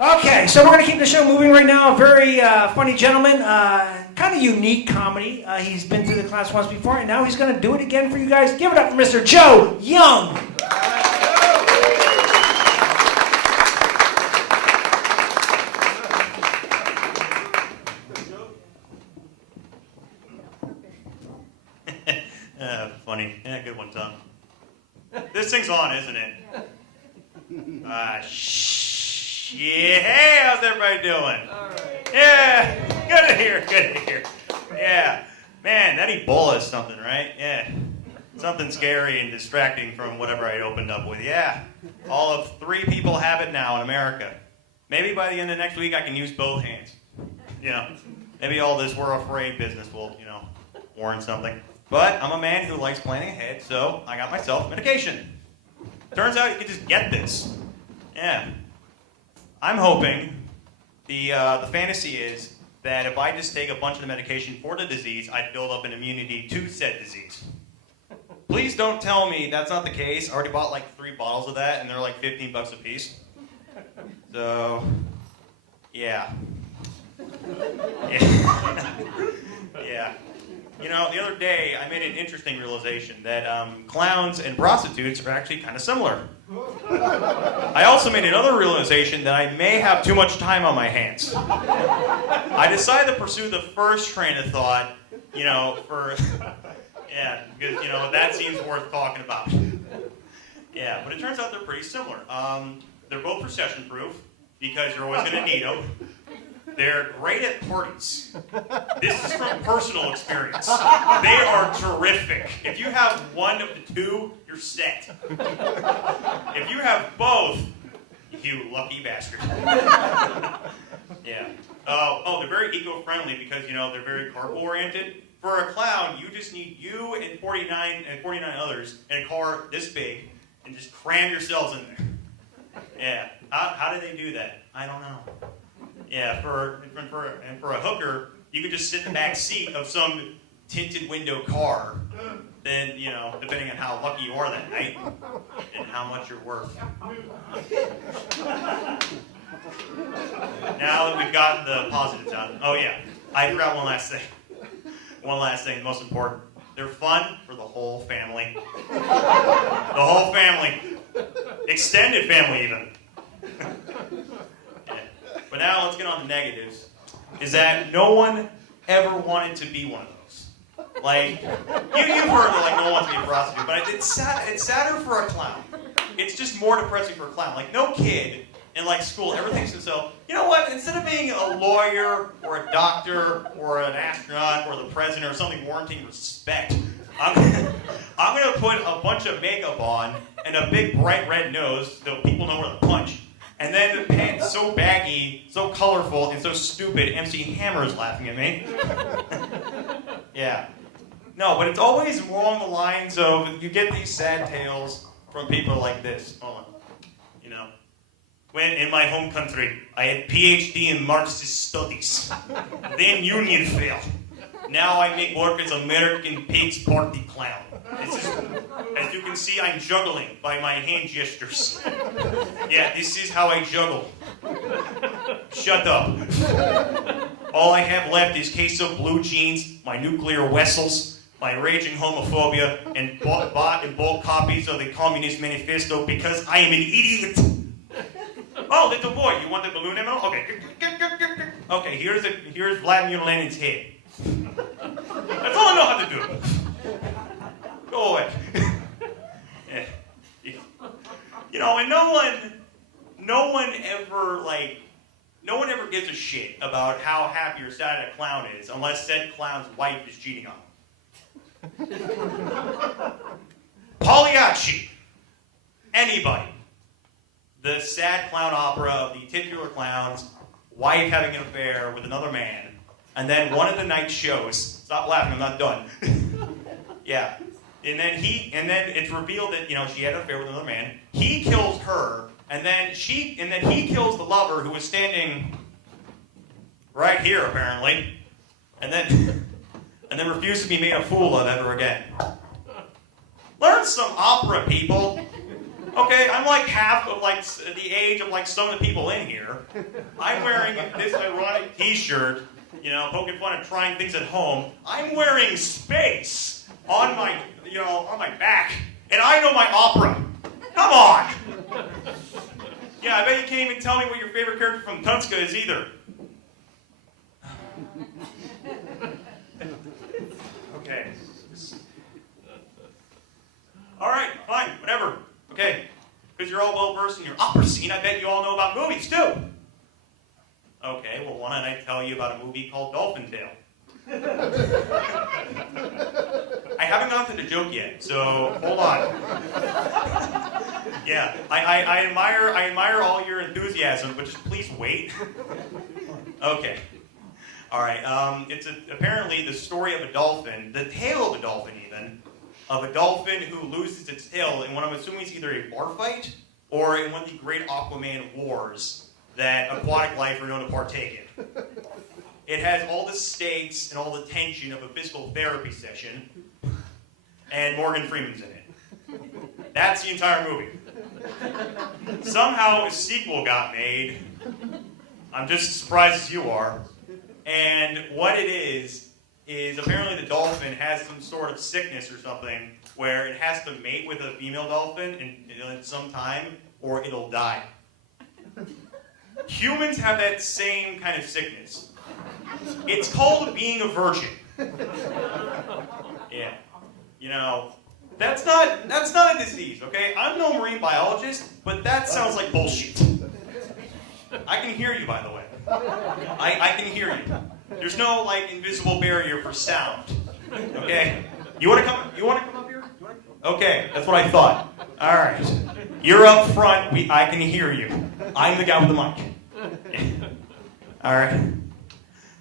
Okay, so we're going to keep the show moving right now. A very funny gentleman, kind of unique comedy. He's been through the class once before, and now he's going to do it again for you guys. Give it up for Mr. Joe Young. Funny. Yeah, good one, Tom. This thing's on, isn't it? Yeah, hey, how's everybody doing? All right. Yeah, good to hear, good to hear. Yeah, man, that Ebola is something, right? Yeah, something scary and distracting from whatever I opened up with. Yeah, all of 3 people have it now in America. Maybe by the end of next week I can use both hands. You know, maybe all this we're afraid business will, warrant something. But I'm a man who likes planning ahead, so I got myself medication. Turns out you can just get this. Yeah. I'm hoping the fantasy is that if I just take a bunch of the medication for the disease, I'd build up an immunity to said disease. Please don't tell me that's not the case. I already bought like 3 bottles of that, and they're like $15 a piece. So, yeah. Yeah. Yeah. The other day I made an interesting realization that clowns and prostitutes are actually kind of similar. I also made another realization that I may have too much time on my hands. I decided to pursue the first train of thought, because, that seems worth talking about. Yeah, but it turns out they're pretty similar. They're both recession-proof, because you're always going to need them. They're great at parties. This is from personal experience. They are terrific. If you have one of the 2, you're set. If you have both, you lucky bastard. Yeah. They're very eco-friendly because, they're very carpool-oriented. For a clown, you just need you and 49 others in a car this big and just cram yourselves in there. Yeah. How do they do that? I don't know. Yeah, for a hooker, you could just sit in the back seat of some tinted window car. Then, depending on how lucky you are that night and how much you're worth. Now that we've gotten the positives out. Oh yeah, I forgot one last thing. One last thing, most important. They're fun for the whole family. The whole family. Extended family even. But now let's get on to negatives. Is that no one ever wanted to be one of those. Like, you've heard that like no one wants to be a prostitute, but it's sadder for a clown. It's just more depressing for a clown. Like no kid in like school ever thinks to himself, you know what, instead of being a lawyer or a doctor or an astronaut or the president or something warranting respect, I'm gonna put a bunch of makeup on and a big bright red nose so people know where to punch. And then the pants so baggy, so colorful, and so stupid, MC Hammer's laughing at me. Yeah. No, but it's always along the lines of, you get these sad tales from people like this. Hold on. When in my home country, I had PhD in Marxist studies. Then union fell. Now I make work as American Pigs Party clown. As you can see, I'm juggling by my hand gestures. Yeah, this is how I juggle. Shut up. All I have left is queso blue jeans, my nuclear vessels, my raging homophobia, and bought in bulk copies of the Communist Manifesto because I am an idiot. Oh, little boy, you want the balloon ammo? Okay. Okay, here's Vladimir Lenin's head. That's all I know how to do. Go away. Yeah. And no one ever gives a shit about how happy or sad a clown is unless said clown's wife is cheating on him. Pagliacci. Anybody. The sad clown opera of the titular clown's wife having an affair with another man, and then one of the night shows, stop laughing, I'm not done. Yeah. And then it's revealed that, she had an affair with another man. He kills her, and then he kills the lover who was standing right here, apparently. And then refuses to be made a fool of ever again. Learn some opera, people. Okay, I'm like half of like the age of like some of the people in here. I'm wearing this ironic T-shirt, you know, poking fun at trying things at home. I'm wearing space on my, you know, on my back, and I know my opera. Come on. Yeah, I bet you can't even tell me what your favorite character from Tunska is either. Okay. All right, fine, whatever. Okay, because you're all well-versed in your opera scene, I bet you all know about movies, too. Okay, well, why don't I tell you about a movie called Dolphin Tale? I haven't gotten to the joke yet, so hold on. Yeah, I admire all your enthusiasm, but just please wait. Okay. All right, it's apparently the story of a dolphin, the tale of a dolphin even, of a dolphin who loses its tail in what I'm assuming is either a bar fight or in one of the great Aquaman wars that aquatic life are known to partake in. It has all the stakes and all the tension of a physical therapy session, and Morgan Freeman's in it. That's the entire movie. Somehow a sequel got made. I'm just as surprised as you are. And what it is apparently the dolphin has some sort of sickness or something where it has to mate with a female dolphin in some time or it'll die. Humans have that same kind of sickness. It's called being a virgin. Yeah. You know, that's not a disease, okay? I'm no marine biologist, but that sounds like bullshit. I can hear you, by the way. I can hear you. There's no like invisible barrier for sound. Okay? You wanna come up here? Okay, that's what I thought. Alright. You're up front, I can hear you. I'm the guy with the mic. Alright.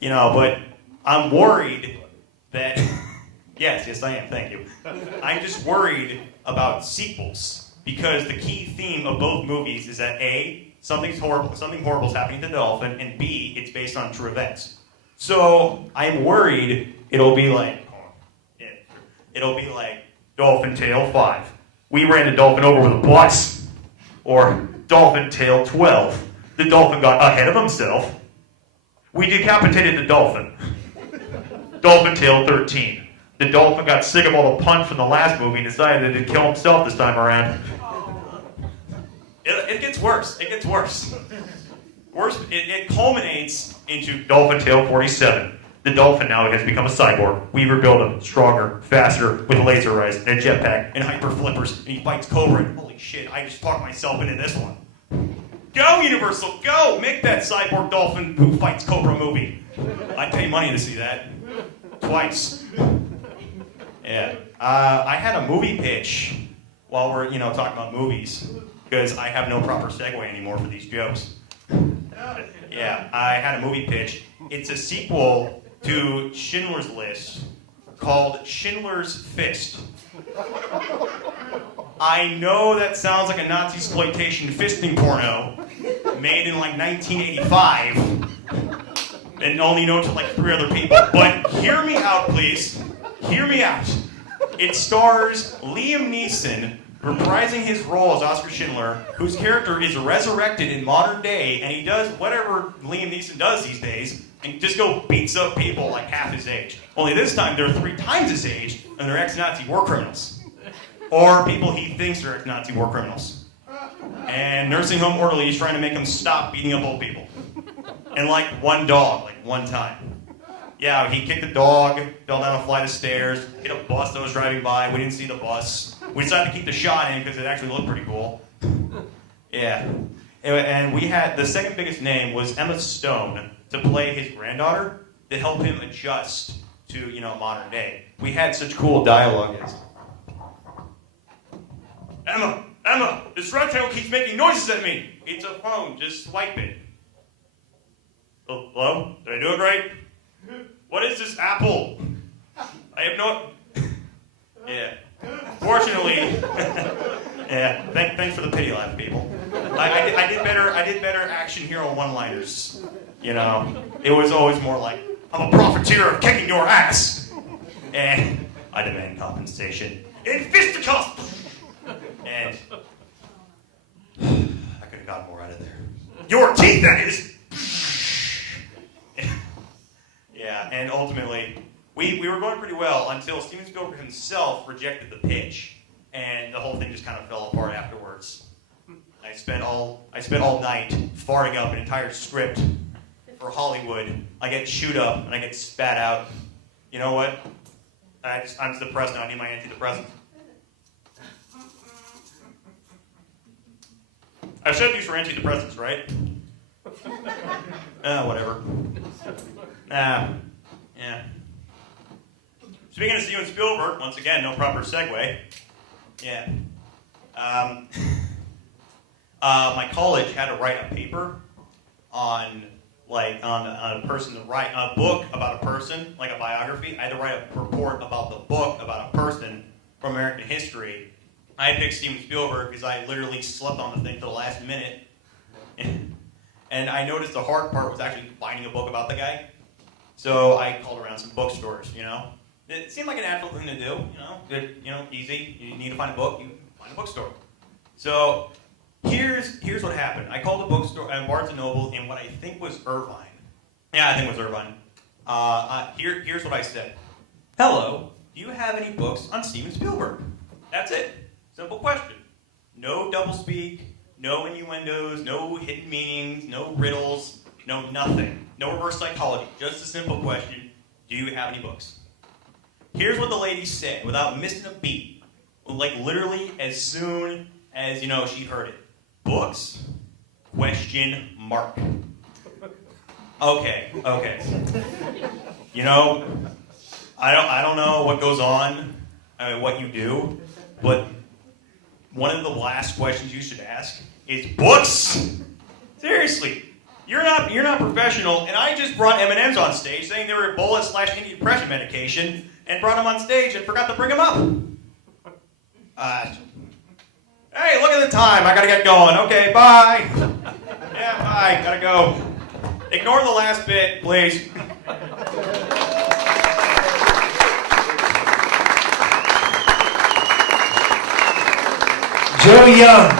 You know, but I'm worried that yes, I am, thank you. I'm just worried about sequels. Because the key theme of both movies is that A, something horrible is happening to the dolphin, and B, it's based on true events. So I'm worried it'll be like Dolphin Tale 5. We ran the dolphin over with a bus. Or Dolphin Tale 12. The dolphin got ahead of himself. We decapitated the dolphin. Dolphin Tale 13. The dolphin got sick of all the puns from the last movie and decided to kill himself this time around. It gets worse. It gets worse. It culminates into Dolphin Tale 47. The dolphin now has become a cyborg. We rebuild him stronger, faster, with laser eyes, and a jetpack, and hyper flippers, and he fights Cobra. And holy shit, I just talked myself into this one. Go, Universal, go! Make that cyborg dolphin who fights Cobra movie. I'd pay money to see that. Twice. Yeah. I had a movie pitch while we're, talking about movies. Because I have no proper segue anymore for these jokes. Yeah, I had a movie pitch. It's a sequel to Schindler's List called Schindler's Fist. I know that sounds like a Nazi exploitation fisting porno made in like 1985 and only known to like 3 other people. But hear me out, please. Hear me out. It stars Liam Neeson reprising his role as Oscar Schindler, whose character is resurrected in modern day, and he does whatever Liam Neeson does these days, and just go beats up people like half his age. Only this time they're 3 times his age, and they're ex-Nazi war criminals. Or people he thinks are ex-Nazi war criminals. And nursing home orderlies trying to make him stop beating up old people. And like one dog, like one time. Yeah, he kicked a dog, fell down a flight of stairs, hit a bus that was driving by. We didn't see the bus. We decided to keep the shot in because it actually looked pretty cool. Yeah. And we had, the second biggest name was Emma Stone to play his granddaughter to help him adjust to, modern day. We had such cool dialogue as, Emma, this rectangle keeps making noises at me. It's a phone, just swipe it. Oh, hello? Did I do it right? What is this apple? I have no... Yeah. Fortunately... yeah, thanks for the pity laugh, people. I did better action hero one-liners. It was always more like, I'm a profiteer of kicking your ass. And I demand compensation in fisticuffs. And have gotten more out of there. Your teeth, that is! Yeah, and ultimately, we were going pretty well until Steven Spielberg himself rejected the pitch, and the whole thing just kind of fell apart afterwards. I spent all night farting up an entire script for Hollywood. I get chewed up and I get spat out. You know what? I'm depressed now. I need my antidepressant. I've said these for antidepressants, right? Whatever. Yeah. Speaking of Steven Spielberg, once again, no proper segue. Yeah. My college had to write a paper on a person to write a book about a person, like a biography. I had to write a report about the book about a person from American history. I picked Steven Spielberg because I literally slept on the thing till the last minute. And I noticed the hard part was actually finding a book about the guy. So I called around some bookstores, you know. It seemed like a natural thing to do, you know. Easy. You need to find a book, you find a bookstore. So here's what happened. I called a bookstore at Barnes & Noble in what I think was Irvine. Yeah, I think it was Irvine. Here's what I said. Hello, do you have any books on Steven Spielberg? That's it. Simple question. No doublespeak, no innuendos, no hidden meanings, no riddles, no nothing. No reverse psychology. Just a simple question. Do you have any books? Here's what the lady said without missing a beat. Like literally as soon as, she heard it. Books? Question mark. Okay. I don't know what goes on, what you do, but one of the last questions you should ask is books? Seriously, you're not professional, and I just brought M&Ms on stage saying they were Ebola/antidepressant medication, and brought them on stage and forgot to bring them up. Hey, look at the time. I gotta get going. Okay, bye. Yeah, bye. Gotta go. Ignore the last bit, please. Joe Young.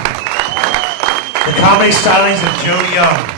The comedy stylings of Joe Young.